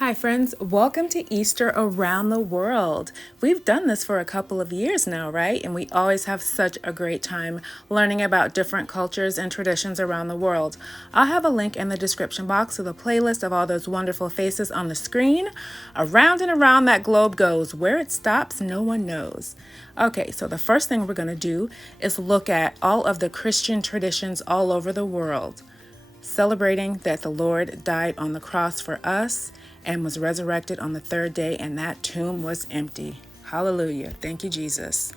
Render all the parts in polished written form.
Hi friends, welcome to Easter around the world. We've done this for a couple of years now, right? And we always have such a great time learning about different cultures and traditions around the world. I'll have a link in the description box to the playlist of all those wonderful faces on the screen. Around and around that globe goes. Where it stops, no one knows. Okay, so the first thing we're going to do is look at all of the Christian traditions all over the world, celebrating that the Lord died on the cross for us and was resurrected on the third day, and that tomb was empty. Hallelujah. Thank you, Jesus.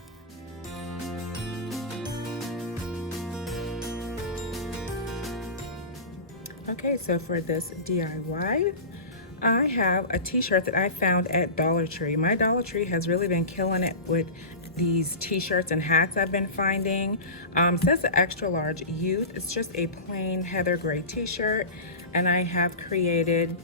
Okay, so for this DIY, I have a t-shirt that I found at Dollar Tree. My Dollar Tree has really been killing it with these t-shirts and hats I've been finding. Says the extra large youth. It's just a plain heather gray t-shirt, and I have created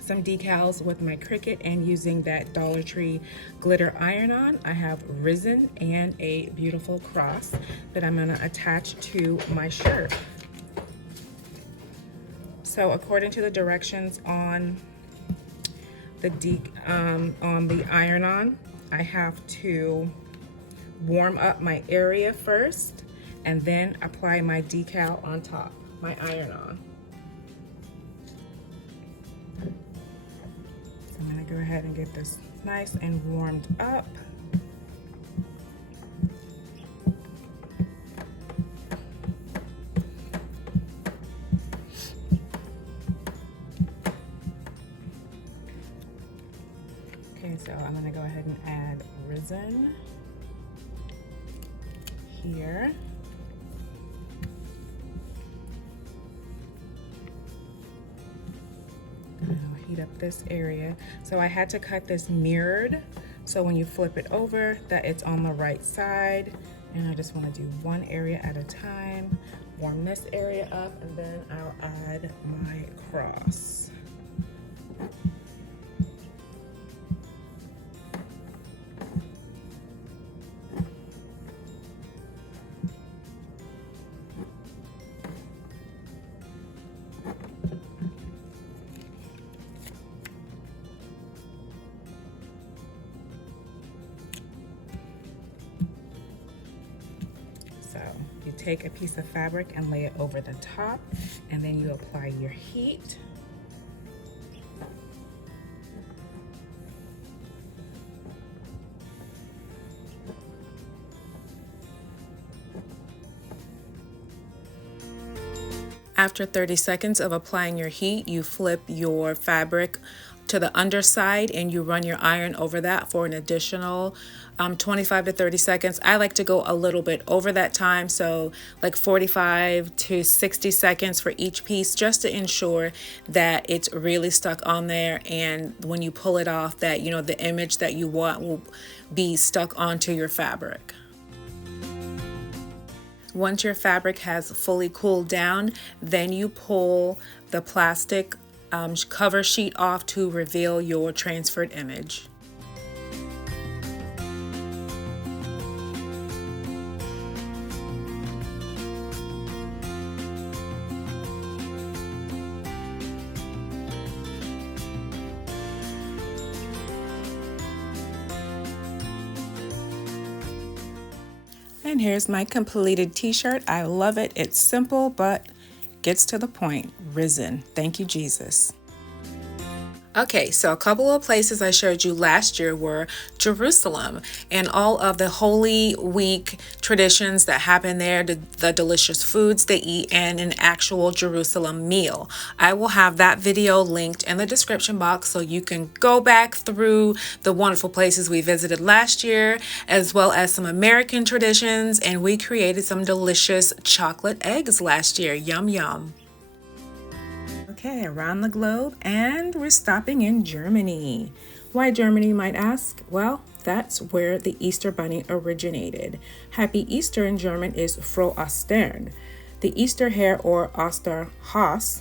some decals with my Cricut and using that Dollar Tree glitter iron-on. I have risen and a beautiful cross that I'm going to attach to my shirt. So according to the directions on the iron-on, I have to warm up my area first and then apply my decal on top, my iron-on. I'm going to go ahead and get this nice and warmed up. Okay, so I'm going to go ahead and add risen here. I'll heat up this area. So I had to cut this mirrored, so when you flip it over, that it's on the right side. And I just want to do one area at a time, warm this area up, and then I'll add my cross. So you take a piece of fabric and lay it over the top, and then you apply your heat. After 30 seconds of applying your heat, you flip your fabric to the underside and you run your iron over that for an additional 25 to 30 seconds. I like to go a little bit over that time, so like 45 to 60 seconds for each piece, just to ensure that it's really stuck on there, and when you pull it off, that the image that you want will be stuck onto your fabric. Once your fabric has fully cooled down, then you pull the plastic cover sheet off to reveal your transferred image. And here's my completed t-shirt. I love it. It's simple, but gets to the point. Risen. Thank you, Jesus. Okay, so a couple of places I showed you last year were Jerusalem and all of the Holy Week traditions that happen there, the delicious foods they eat, and an actual Jerusalem meal. I will have that video linked in the description box so you can go back through the wonderful places we visited last year, as well as some American traditions, and we created some delicious chocolate eggs last year. Yum, yum. Okay, around the globe, and we're stopping in Germany. Why Germany, you might ask? Well, that's where the Easter Bunny originated. Happy Easter in German is Frohe Ostern. The Easter hare, or Osterhase,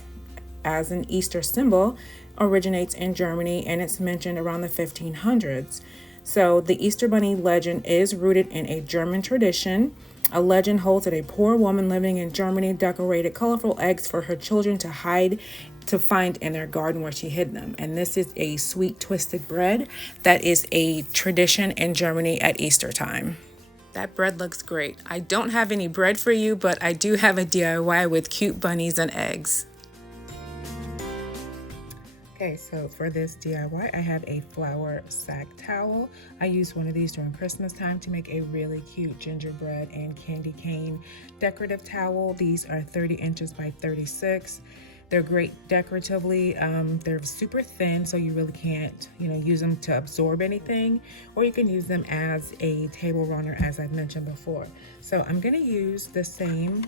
as an Easter symbol, originates in Germany, and it's mentioned around the 1500s. So the Easter Bunny legend is rooted in a German tradition. A legend holds that a poor woman living in Germany decorated colorful eggs for her children to hide to find in their garden where she hid them. And this is a sweet twisted bread that is a tradition in Germany at Easter time. That bread looks great. I don't have any bread for you, but I do have a DIY with cute bunnies and eggs. Okay, so for this DIY, I have a flour sack towel. I used one of these during Christmas time to make a really cute gingerbread and candy cane decorative towel. These are 30 inches by 36. They're great decoratively. They're super thin, so you really can't, use them to absorb anything, or you can use them as a table runner, as I've mentioned before. So I'm gonna use the same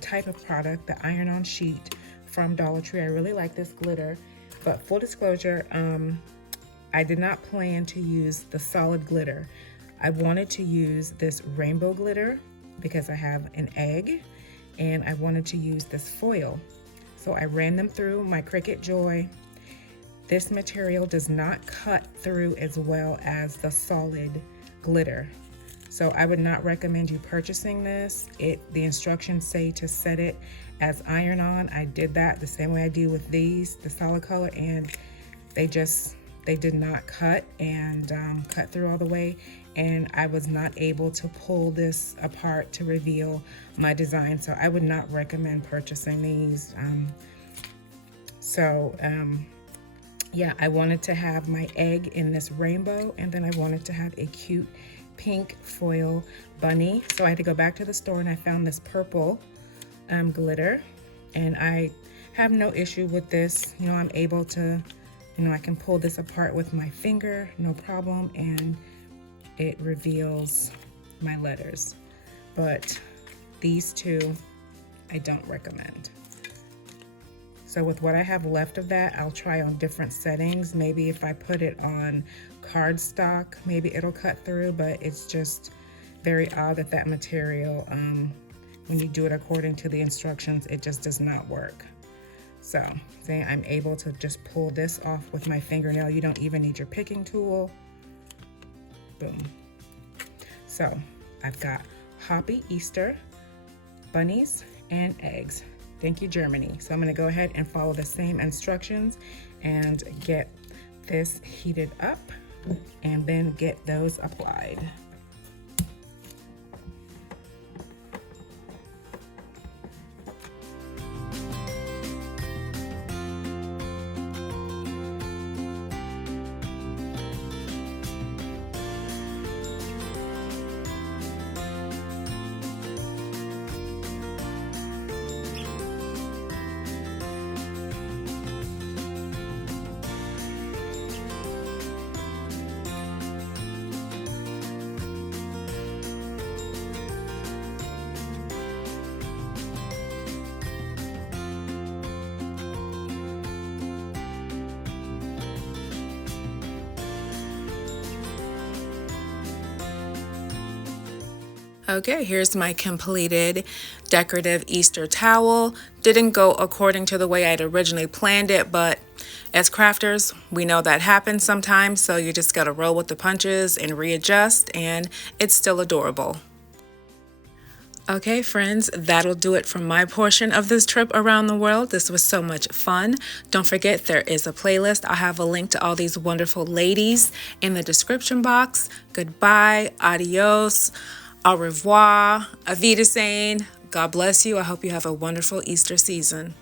type of product, the iron-on sheet from DollarTree. I really like this glitter. But full disclosure, I did not plan to use the solid glitter. I wanted to use this rainbow glitter because I have an egg, and I wanted to use this foil. So I ran them through my Cricut Joy. This material does not cut through as well as the solid glitter. So I would not recommend you purchasing this. The instructions say to set it as iron on. I did that the same way I do with these, the solid color, and they did not cut and cut through all the way. And I was not able to pull this apart to reveal my design. So I would not recommend purchasing these. Yeah, I wanted to have my egg in this rainbow, and then I wanted to have a cute pink foil bunny. So I had to go back to the store, and I found this purple glitter, and I have no issue with this. I'm able to, I can pull this apart with my finger, no problem, and it reveals my letters. But these two, I don't recommend. So with what I have left of that, I'll try on different settings. Maybe if I put it on cardstock, maybe it'll cut through, but it's just very odd that material, when you do it according to the instructions, it just does not work. So say I'm able to just pull this off with my fingernail. You don't even need your picking tool. Boom. So I've got Happy Easter, bunnies, and eggs. Thank you, Germany. So I'm gonna go ahead and follow the same instructions and get this heated up and then get those applied. Okay, here's my completed decorative Easter towel. Didn't go according to the way I'd originally planned it, but as crafters, we know that happens sometimes, so you just gotta roll with the punches and readjust, and it's still adorable. Okay, friends, that'll do it from my portion of this trip around the world. This was so much fun. Don't forget, there is a playlist. I'll have a link to all these wonderful ladies in the description box. Goodbye, adios, au revoir, auf Wiedersehen. God bless you. I hope you have a wonderful Easter season.